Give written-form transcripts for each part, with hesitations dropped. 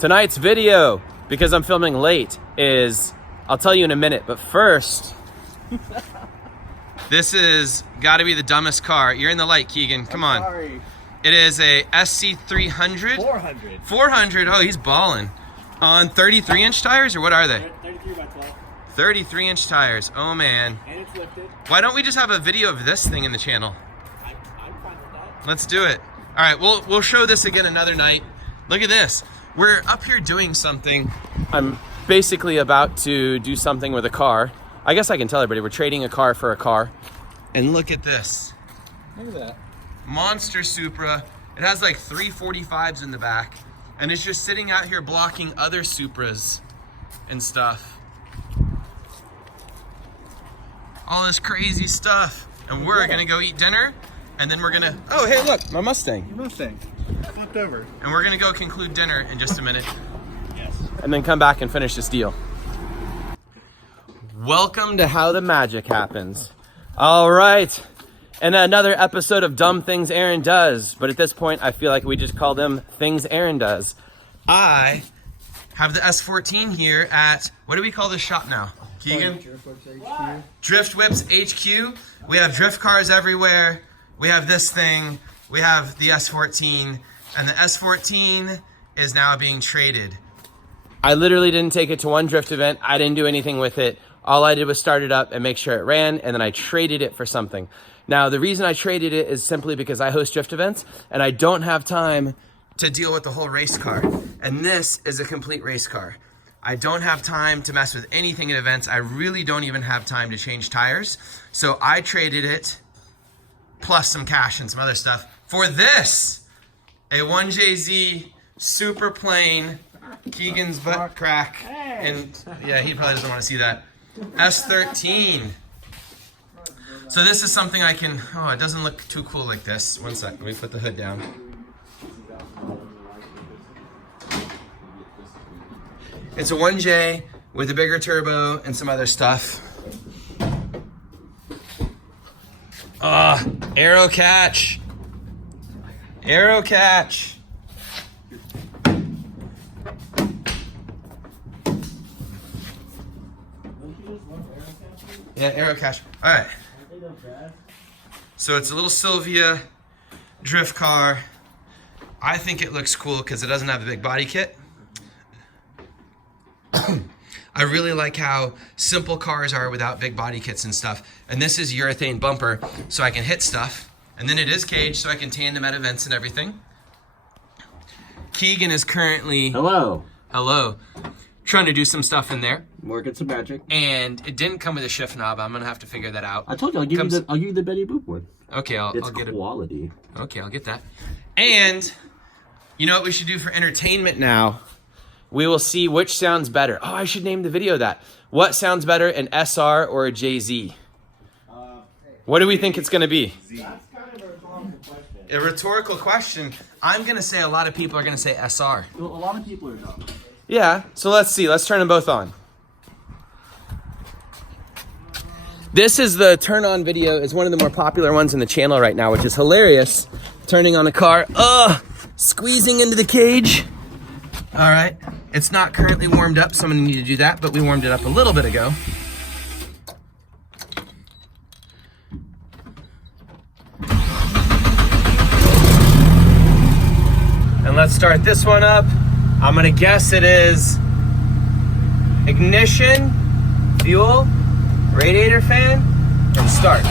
Tonight's video, because I'm filming late, is, I'll tell you in a minute, but first, this is gotta be the dumbest car. You're in the light, Keegan, come on. Sorry. It is a SC300? 400. 400, oh, he's balling. On 33-inch tires, or what are they? 33 by 12. 33-inch tires, oh man. And it's lifted. Why don't we just have a video of this thing in the channel? I'm fine with that. Let's do it. All right, we'll show this again another night. Look at this. We're up here doing something. I'm basically about to do something with a car. I guess I can tell everybody we're trading a car for a car. And look at this. Look at that. Monster Supra. It has like 345s in the back. And it's just sitting out here blocking other Supras and stuff. All this crazy stuff. And we're gonna go eat dinner. And then we're gonna, oh hey look, my Mustang. Your Mustang. Flipped over. And we're gonna go conclude dinner in just a minute. Yes. And then come back and finish this deal. Welcome to How the Magic Happens. All right, and another episode of Dumb Things Aaron Does. But at this point, I feel like we just call them Things Aaron Does. I have the S14 here at, what do we call this shop now? Keegan? Drift Whips HQ. We have drift cars everywhere. We have this thing. We have the S14. And the S14 is now being traded. I literally didn't take it to one drift event. I didn't do anything with it. All I did was start it up and make sure it ran, and then I traded it for something. Now, the reason I traded it is simply because I host drift events, and I don't have time to deal with the whole race car. And this is a complete race car. I don't have time to mess with anything at events. I really don't even have time to change tires. So I traded it, plus some cash and some other stuff, for this. A 1JZ super plain, Keegan's butt crack. And yeah, he probably doesn't want to see that. S13. So this is something I can, oh, it doesn't look too cool like this. One sec, let me put the hood down. It's a 1J with a bigger turbo and some other stuff. Aero catch. Aero catch. Yeah, aero catch. All right. So it's a little Silvia drift car. I think it looks cool because it doesn't have a big body kit. I really like how simple cars are without big body kits and stuff. And this is urethane bumper, so I can hit stuff. And then it is caged, so I can tandem at events and everything. Keegan is currently... Hello. Hello. Trying to do some stuff in there. Working some magic. And it didn't come with a shift knob. I'm going to have to figure that out. I told you, I'll give you the Betty Boop one. Okay, I'll get it. It's quality. Okay, I'll get that. And you know what we should do for entertainment now? We will see which sounds better. Oh, I should name the video that. What sounds better, an SR or a JZ? What do we think it's going to be? That's kind of a rhetorical question. A rhetorical question. I'm going to say a lot of people are going to say SR. Well, a lot of people are dumb. Yeah, so let's see. Let's turn them both on. This is the turn on video. It's one of the more popular ones in the channel right now, which is hilarious. Turning on a car. Squeezing into the cage. All right. It's not currently warmed up, so I'm going to need to do that, but we warmed it up a little bit ago. And let's start this one up. I'm going to guess it is ignition, fuel, radiator fan, and start.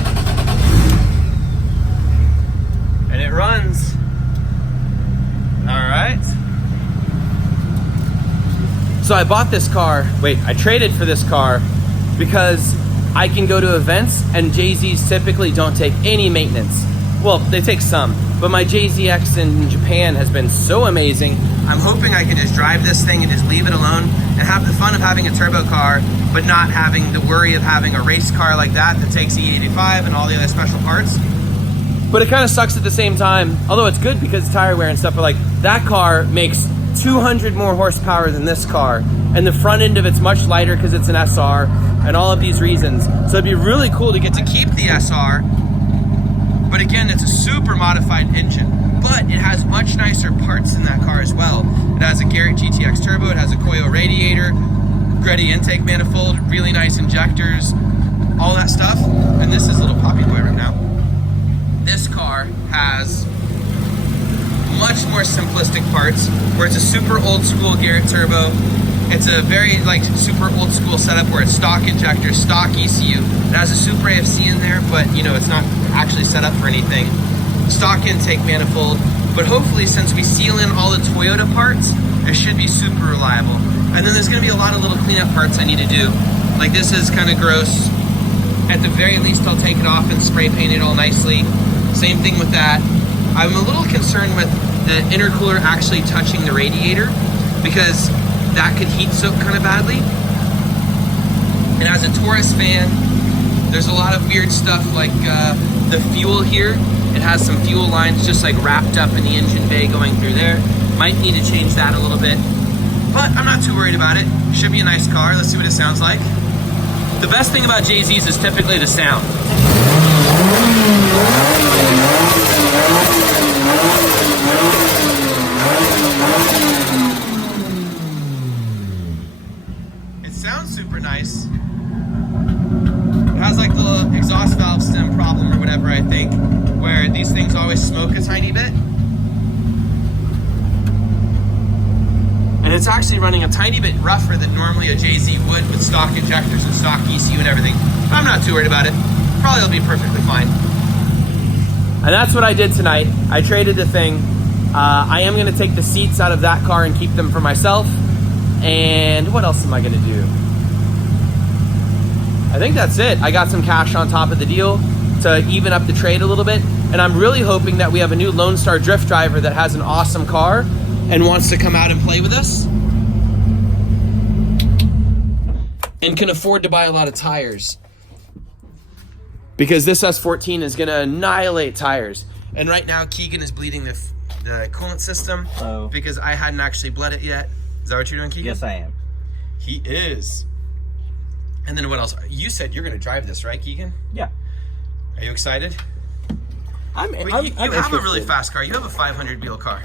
And it runs. All right. So I bought this car, I traded for this car because I can go to events and JZs typically don't take any maintenance. Well, they take some, but my JZX in Japan has been so amazing. I'm hoping I can just drive this thing and just leave it alone and have the fun of having a turbo car, but not having the worry of having a race car like that takes E85 and all the other special parts. But it kind of sucks at the same time, although it's good because it's tire wear and stuff, but like that car makes 200 more horsepower than this car, and the front end of it's much lighter because it's an SR, and all of these reasons. So it'd be really cool to get to keep the SR But again, it's a super modified engine, but it has much nicer parts in that car as well. It has a Garrett GTX turbo, it has a coil radiator, Greddy intake manifold, really nice injectors, all that stuff. And this is little puppy boy right now. This car has much more simplistic parts, where it's a super old school Garrett turbo. It's a very like super old school setup where it's stock injector, stock ECU. It has a Supra AFC in there, but you know, it's not actually set up for anything. Stock intake manifold, but hopefully since we seal in all the Toyota parts, it should be super reliable. And then there's gonna be a lot of little cleanup parts I need to do. Like this is kind of gross. At the very least, I'll take it off and spray paint it all nicely. Same thing with that. I'm a little concerned with the intercooler actually touching the radiator because that could heat soak kind of badly. It has a Taurus fan. There's a lot of weird stuff like the fuel here. It has some fuel lines just like wrapped up in the engine bay going through there. Might need to change that a little bit, but I'm not too worried about it. Should be a nice car. Let's see what it sounds like. The best thing about JZs is typically the sound. It sounds super nice. It has like the exhaust valve stem problem or whatever, I think, where these things always smoke a tiny bit. And it's actually running a tiny bit rougher than normally a JZ would with stock injectors and stock ECU and everything. I'm not too worried about it. Probably will be perfectly fine. And that's what I did tonight. I traded the thing. I am gonna take the seats out of that car and keep them for myself. And what else am I gonna do? I think that's it. I got some cash on top of the deal to even up the trade a little bit. And I'm really hoping that we have a new Lone Star drift driver that has an awesome car and wants to come out and play with us and can afford to buy a lot of tires, because this S14 is gonna annihilate tires. And right now Keegan is bleeding the coolant system because I hadn't actually bled it yet. Is that what you're doing, Keegan? Yes, I am. He is. And then what else? You said you're gonna drive this, right, Keegan? Yeah. Are you excited? I'm you have a really fast car. You have a 500 wheel car.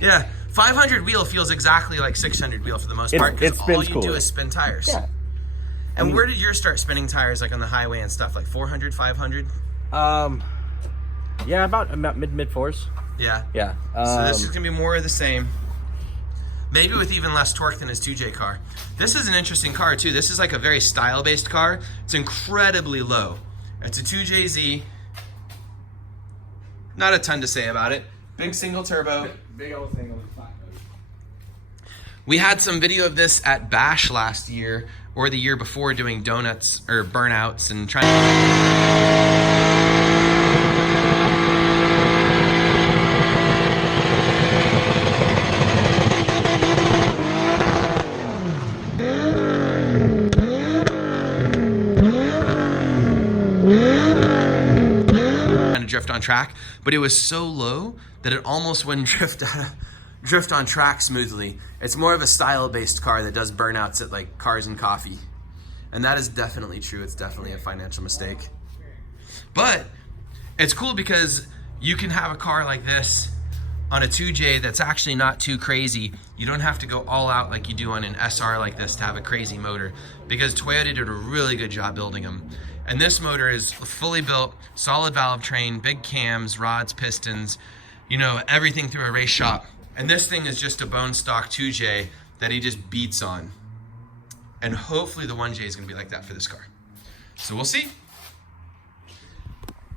Yeah, 500 wheel feels exactly like 600 wheel for the most part, because all you do is spin tires. Yeah. And where did yours start spinning tires, like on the highway and stuff, like 400, 500? Yeah, about mid fours. Yeah. Yeah. So this is gonna be more of the same. Maybe with even less torque than his 2J car. This is an interesting car too. This is like a very style-based car. It's incredibly low. It's a 2JZ. Not a ton to say about it. Big single turbo. Big old single. We had some video of this at Bash last year or the year before doing donuts or burnouts and trying to drift on track, but it was so low that it almost wouldn't drift on track smoothly. It's more of a style-based car that does burnouts at like Cars and Coffee. And that is definitely true. It's definitely a financial mistake. But it's cool because you can have a car like this on a 2J that's actually not too crazy. You don't have to go all out like you do on an SR like this to have a crazy motor, because Toyota did a really good job building them. And this motor is fully built, solid valve train, big cams, rods, pistons, you know, everything through a race shop. And this thing is just a bone stock 2J that he just beats on. And hopefully the 1J is gonna be like that for this car. So we'll see.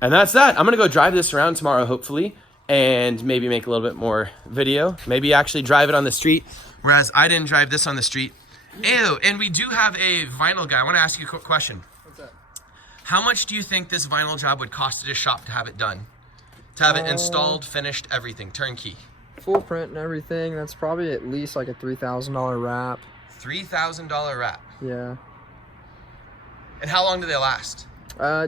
And that's that. I'm gonna go drive this around tomorrow, hopefully, and maybe make a little bit more video. Maybe actually drive it on the street, whereas I didn't drive this on the street. Ew, and we do have a vinyl guy. I wanna ask you a quick question. What's that? How much do you think this vinyl job would cost at a shop to have it done? To have it installed, finished, everything, turnkey? Full print and everything, that's probably at least like a $3,000 wrap. $3,000 wrap. Yeah. And how long do they last?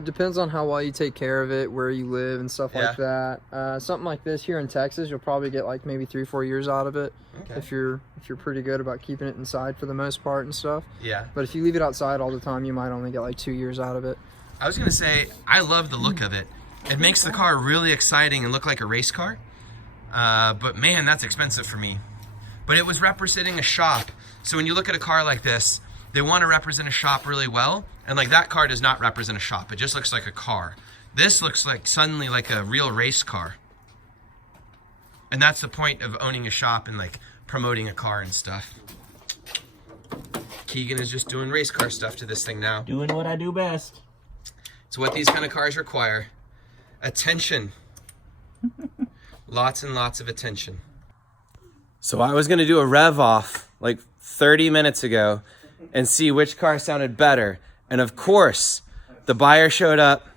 Depends on how well you take care of it, where you live and stuff like that. Something like this here in Texas, you'll probably get like maybe 3 or 4 years out of it. Okay. If you're pretty good about keeping it inside for the most part and stuff. Yeah. But if you leave it outside all the time, you might only get like 2 years out of it. I was gonna say, I love the look of it. It makes the car really exciting and look like a race car. But man, that's expensive for me. But it was representing a shop. So when you look at a car like this, they want to represent a shop really well. And like that car does not represent a shop. It just looks like a car. This looks like suddenly like a real race car. And that's the point of owning a shop and like promoting a car and stuff. Keegan is just doing race car stuff to this thing now. Doing what I do best. It's what these kind of cars require. Attention. Lots and lots of attention. So I was gonna do a rev off like 30 minutes ago and see which car sounded better. And of course, the buyer showed up,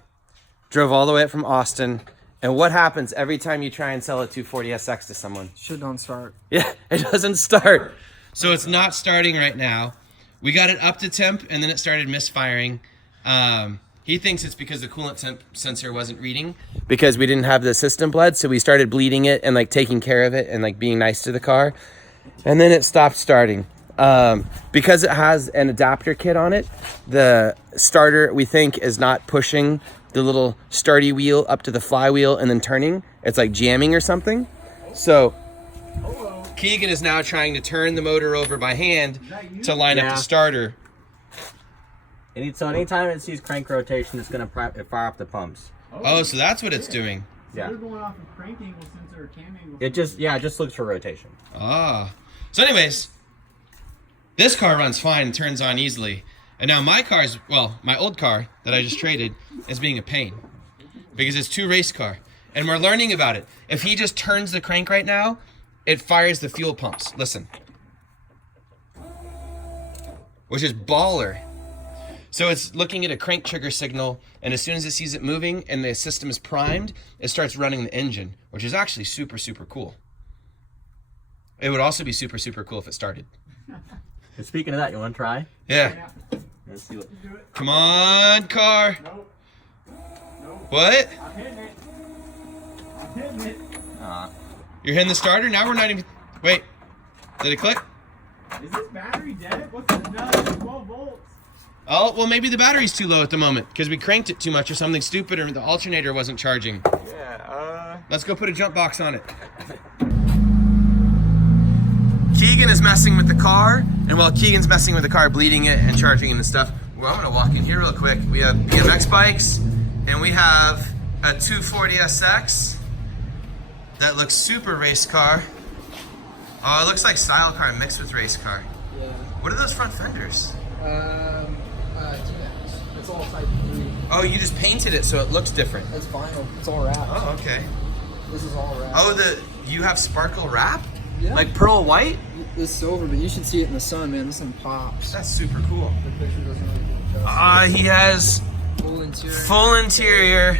drove all the way up from Austin. And what happens every time you try and sell a 240SX to someone? Shit don't start. Yeah, it doesn't start. So it's not starting right now. We got it up to temp and then it started misfiring. He thinks it's because the coolant temp sensor wasn't reading because we didn't have the system bled. So we started bleeding it and like taking care of it and like being nice to the car. And then it stopped starting. Because it has an adapter kit on it, the starter we think is not pushing the little starty wheel up to the flywheel and then turning. It's like jamming or something. So Keegan is now trying to turn the motor over by hand to line up the starter. So anytime it sees crank rotation, it's gonna fire up the pumps. Oh, so that's what it's doing. Yeah. They're going off of crank angle sensor or cam angle. It just looks for rotation. Ah. So anyways, this car runs fine and turns on easily. And now my car's, well, my old car that I just traded is being a pain because it's too race car. And we're learning about it. If he just turns the crank right now, it fires the fuel pumps. Listen. Which is baller. So it's looking at a crank trigger signal, and as soon as it sees it moving and the system is primed, it starts running the engine, which is actually super, super cool. It would also be super, super cool if it started. And speaking of that, you want to try? Yeah. Let's see what. Come on, car. Nope. What? I'm hitting it. I'm hitting it. You're hitting the starter? Now we're not even... Wait. Did it click? Is this battery dead? What's the no? It's 12 volts. Oh, well, maybe the battery's too low at the moment because we cranked it too much or something stupid or the alternator wasn't charging. Yeah, Let's go put a jump box on it. Keegan is messing with the car, and while Keegan's messing with the car, bleeding it and charging it and stuff, well, I'm gonna walk in here real quick. We have BMX bikes, and we have a 240SX that looks super race car. Oh, it looks like style car mixed with race car. Yeah. What are those front fenders? T-Max. It's all type 3. Oh, you just painted it so it looks different. It's vinyl. It's all wrapped. Oh, okay. This is all wrapped. Oh, you have sparkle wrap? Yeah. Like pearl white? This silver, but you should see it in the sun, man. This thing pops. That's super cool. The picture doesn't really do it justice. He has Full interior. full interior.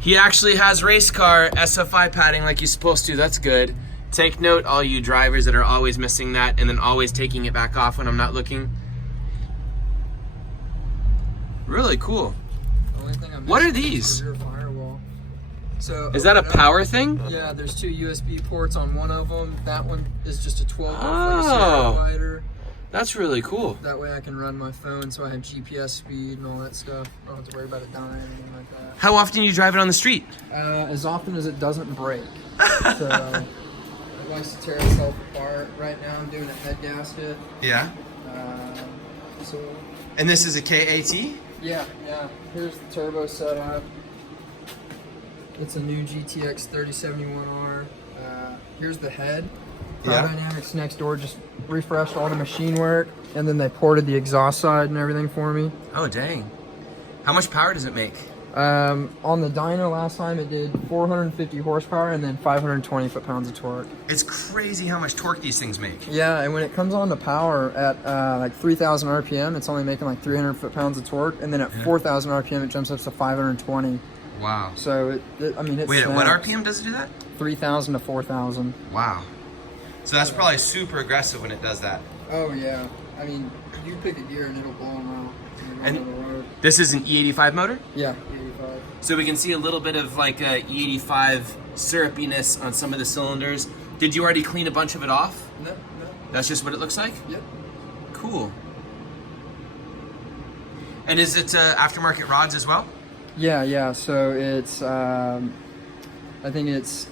He actually has race car SFI padding like he's supposed to. That's good. Take note, all you drivers that are always missing that and then always taking it back off when I'm not looking. Really cool. The only thing I'm What are missing is these? the rear firewall. So Is that a open up. power thing? Yeah, there's 2 USB ports on one of them. That one is just a 12 volt Oh. lighter. That's really cool. That way I can run my phone, so I have GPS speed and all that stuff. I don't have to worry about it dying or anything like that. How often do you drive it on the street? As often as it doesn't break. So it likes to tear itself apart. Right now I'm doing a head gasket. Yeah. So And this is a KAT? yeah. Here's the turbo setup. It's a new GTX 3071R. Here's the head. Yeah. Dynamics next door just refreshed all the machine work, and then they ported the exhaust side and everything for me. Oh, dang. How much power does it make? On the dyno last time it did 450 horsepower and then 520 foot-pounds of torque. It's crazy how much torque these things make. Yeah, and when it comes on to power at like 3,000 RPM, it's only making like 300 foot-pounds of torque, and then at 4,000 RPM it jumps up to 520. Wow. So I mean, it's Wait, at what RPM does it do that? 3,000 to 4,000. Wow. So that's probably super aggressive when it does that. Oh yeah, I mean, you pick a gear and it'll blow them out. And- On the road. This is an E85 motor? Yeah, 85. So we can see a little bit of like E85 syrupiness on some of the cylinders. Did you already clean a bunch of it off? No. That's just what it looks like? Yep. Cool. And is it aftermarket rods as well? Yeah. So it's, I think it's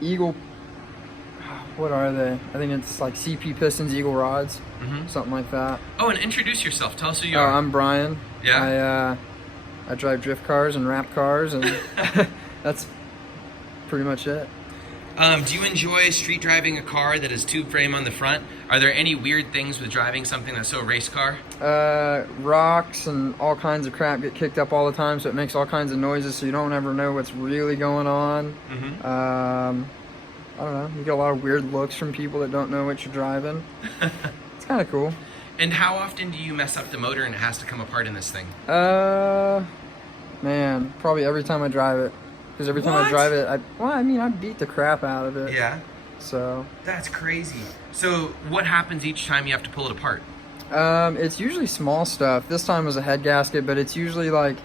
Eagle. What are they? I think it's like CP pistons, Eagle rods, something like that. Oh, and introduce yourself. Tell us who you Oh, are. I'm Brian. Yeah. I drive drift cars and wrap cars, and that's pretty much it. Do you enjoy street driving a car that has tube frame on the front? Are there any weird things with driving something that's so race car? Rocks and all kinds of crap get kicked up all the time, so it makes all kinds of noises, so you don't ever know what's really going on. I don't know. You get a lot of weird looks from people that don't know what you're driving. It's kind of cool. And how often do you mess up the motor and it has to come apart in this thing? Man, probably every time I drive it. Because every time I drive it, I beat the crap out of it. Yeah. So. That's crazy. So what happens each time you have to pull it apart? It's usually small stuff. This time was a head gasket, but it's usually like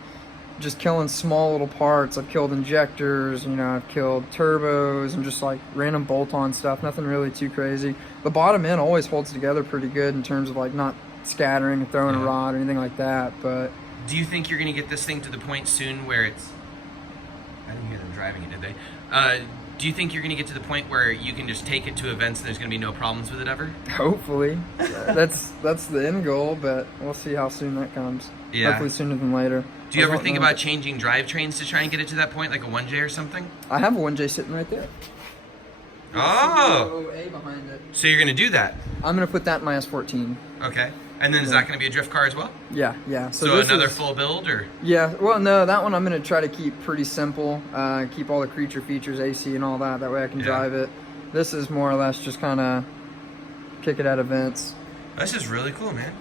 just killing small little parts. I've killed injectors, I've killed turbos and just like random bolt-on stuff. Nothing really too crazy. The bottom end always holds together pretty good in terms of like not scattering and throwing a rod or anything like that. But do you think you're going to get this thing to the point soon where it's... I didn't hear them driving it, did they? Do you think you're going to get to the point where you can just take it to events and there's going to be no problems with it ever? Hopefully. That's the end goal, but we'll see how soon that comes. Yeah. Hopefully sooner than later. Do you ever think about changing drivetrains to try and get it to that point, like a 1J or something? I have a 1J sitting right there. Oh! A behind it. So you're going to do that? I'm going to put that in my S14. Okay. And then is that going to be a drift car as well? Yeah. So another full build, or? Yeah, well, no, that one I'm going to try to keep pretty simple. Keep all the creature features, AC and all that. That way I can drive it. This is more or less just kind of kick it at events. This is really cool, man.